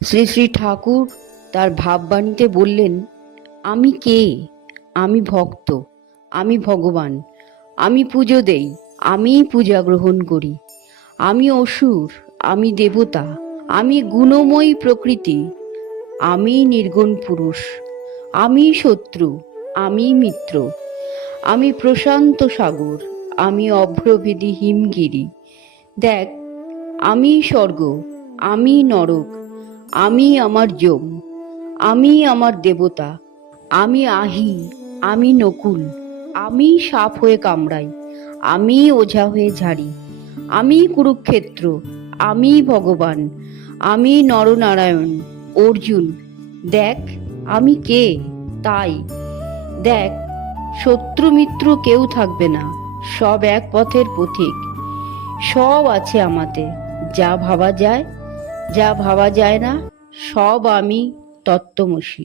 শ্রী শ্রী ঠাকুর তার ভাববাণীতে বললেন, আমি কে? আমি ভক্ত, আমি ভগবান, আমি পুজো দেই, আমি পূজা গ্রহণ করি। আমি অসুর, আমি দেবতা, আমি গুণময়ী প্রকৃতি, আমি নির্গুণ পুরুষ, আমি শত্রু, আমি মিত্র, আমি প্রশান্ত সাগর, আমি অভ্রভেদী হিমগিরি। দেখ, আমি স্বর্গ, আমি নরক, আমি আমার যম, আমি আমার দেবতা, আমি আহি, আমি নকুল, আমি সাপ হয়ে কামড়াই, আমি ওঝা হয়ে ঝাড়ি, আমি কুরুক্ষেত্র, আমি ভগবান, আমি নরনারায়ণ। অর্জুন, দেখ আমি কে? তাই দেখ, শত্রু মিত্র কেউ থাকবে না, সব এক পথের পথিক। সব আছে আমাতে, যা ভাবা যায়, যা ভাবা যায় না, সব আমি তত্ত্বমসি।